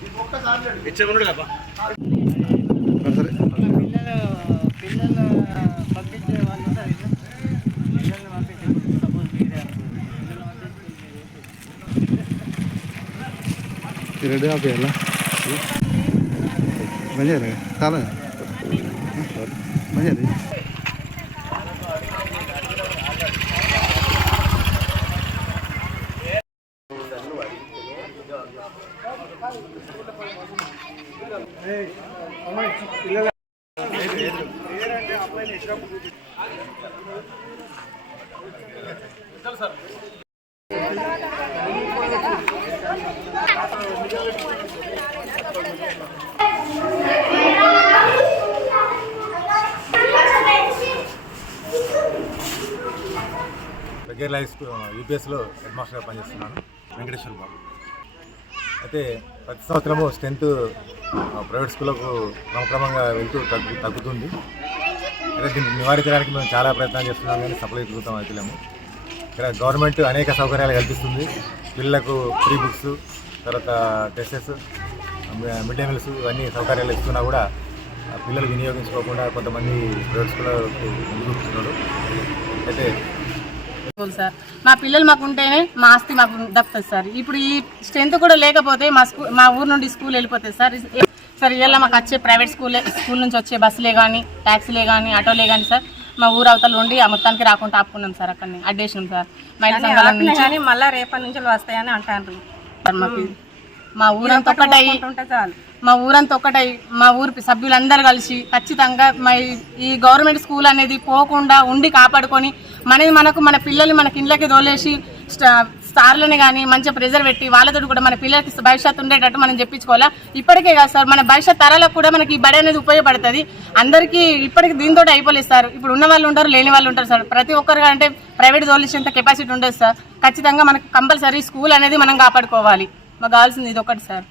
ఇచ్చేమన్నాడు కదా సరే పిల్లలు పిల్లలు పంపించే వాళ్ళు ఉంటారు కదా, పిల్లల్ని పంపించే సపోజ్ మీరే అనుకోండి. పిల్లల్ని పంపించి రెడీ ఆపేయాలా మంచిగా చాలా మంచిది దగ్గర లైఫ్ యూపీఎస్లో హెడ్ మాస్టర్గా పనిచేస్తున్నాను. వెంకటేశ్వర బాబు. అయితే ప్రతి సంవత్సరము స్ట్రెంత్ ప్రైవేట్ స్కూళ్ళకు క్రమక్రమంగా వెళ్తూ తగ్గు తగ్గుతుంది. ఇక్కడ దీన్ని నివారించడానికి మేము చాలా ప్రయత్నాలు చేస్తున్నాం కానీ సఫలీకృతం అవుతలేము ఇక్కడ గవర్నమెంట్ అనేక సౌకర్యాలు కల్పిస్తుంది. పిల్లలకు ఫ్రీ బుక్స్ తర్వాత టెస్టెస్ మిడ్ డే మీల్స్ ఇవన్నీ సౌకర్యాలు ఇస్తున్నా కూడా ఆ పిల్లలు వినియోగించుకోకుండా కొంతమంది ప్రైవేట్ స్కూళ్ళకు ముందు అయితే స్కూల్ సార్. మా పిల్లలు మాకు ఉంటేనే మా ఆస్తి మాకు దక్కుతుంది సార్. ఇప్పుడు ఈ స్ట్రెంత్ కూడా లేకపోతే మా స్కూల్ మా ఊరు నుండి స్కూల్ వెళ్ళిపోతుంది సార్. సార్ ఇలా మాకు వచ్చే ప్రైవేట్ స్కూల్ స్కూల్ నుంచి వచ్చే బస్సులే కానీ ట్యాక్సీలే కానీ ఆటోలే కానీ సార్ మా ఊరు అవతల ఉండి ఆ మొత్తానికి రాకుండా ఆపుకున్నాం సార్ అక్కడనే అడ్డేసినాం సార్. మహిళా సంఘాల నుంచి మళ్ళా రేపటి నుంచి వస్తాయని అంటారు మా ఊరంతా చాలు. మా ఊరంతా ఒక్కటై మా ఊరి సభ్యులందరూ కలిసి ఖచ్చితంగా మా ఈ గవర్నమెంట్ స్కూల్ అనేది పోకుండా ఉండి కాపాడుకొని మనది మనకు మన పిల్లల్ని మనకి ఇంట్లోకి తోలేసి స్టా- స్టార్లని కానీ మంచిగా ప్రెజర్ పెట్టి వాళ్ళతో కూడా మన పిల్లలకి భవిష్యత్తు ఉండేటట్టు మనం చెప్పించుకోవాలా? ఇప్పటికే కాదు సార్ మన భవిష్యత్ తరాలకు కూడా మనకి ఈ బడి అనేది ఉపయోగపడుతుంది. అందరికీ ఇప్పటికి దీంతో అయిపోలేదు సార్. ఇప్పుడు ఉన్న వాళ్ళు ఉంటారు లేని వాళ్ళు ఉంటారు సార్. ప్రతి ఒక్కరు అంటే ప్రైవేట్ తోలేసేంత కెపాసిటీ ఉండదు సార్. ఖచ్చితంగా మనకు కంపల్సరీ స్కూల్ అనేది మనం కాపాడుకోవాలి. మాకు కావాల్సింది ఇది ఒకటి సార్.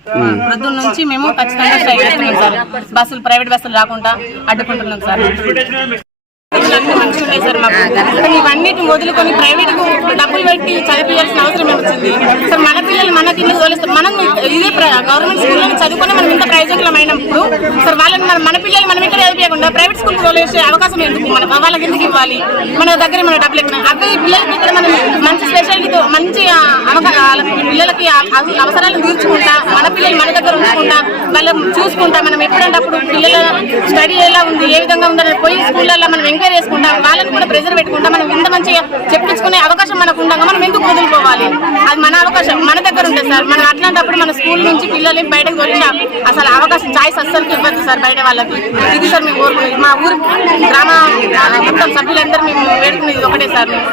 ప్రొద్దున నుంచి మేము ఖచ్చితంగా బస్సులు ప్రైవేట్ బస్సులు రాకుండా అడ్డుకుంటున్నాం సార్. అన్ని మంచిగా ఉన్నాయి సార్ మాకు. కానీ ఇవన్నిటి వదులుకొని ప్రైవేట్కు డబ్బులు పెట్టి చదివించాల్సిన అవసరం వచ్చింది? సార్ మన పిల్లలు మనకి ఇల్లు తోలిస్తారు మనం ఇదే గవర్నమెంట్ స్కూల్లో చదువుకొని మనం ఇంత ప్రయోజనం అయినప్పుడు సార్ వాళ్ళని మన మన పిల్లలు మనం ఇక్కడ చదివించకుండా ప్రైవేట్ స్కూల్ తోలేసే అవకాశం ఎందుకు? మన వాళ్ళకి ఎందుకు ఇవ్వాలి? మన దగ్గర మన డబ్బులు ఎక్కువ అదే పిల్లలకి ఇక్కడ మనం పిల్లలకి అవసరాలను తీర్చుకుంటా మన పిల్లలు మన దగ్గర ఉంచుకుంటా వాళ్ళని చూసుకుంటా మనం ఎప్పుడంటే అప్పుడు పిల్లల స్టడీ ఎలా ఉంది ఏ విధంగా ఉందని పోయి స్కూళ్ళల్లో మనం ఎంక్వైరీ చేసుకుంటాం వాళ్ళని కూడా ప్రెజర్ పెట్టుకుంటాం మనం ఇంత మంచిగా చెప్పించుకునే అవకాశం మనకు ఉండగా మనం ఎందుకు వదిలిపోవాలి అది మన అవకాశం మన దగ్గర ఉంటుంది సార్ మనం అట్లాంటప్పుడు మన స్కూల్ నుంచి పిల్లల్ని బయటకు తోలిన అసలు అవకాశం చాయిస్ అస్సలు ఇవ్వద్దు సార్ బయట వాళ్ళకి. ఇది సార్ మేము కోరుకునేది మా ఊరు గ్రామ మొత్తం సభ్యులందరూ మేము వేడుకునేది ఒకటే సార్. మేము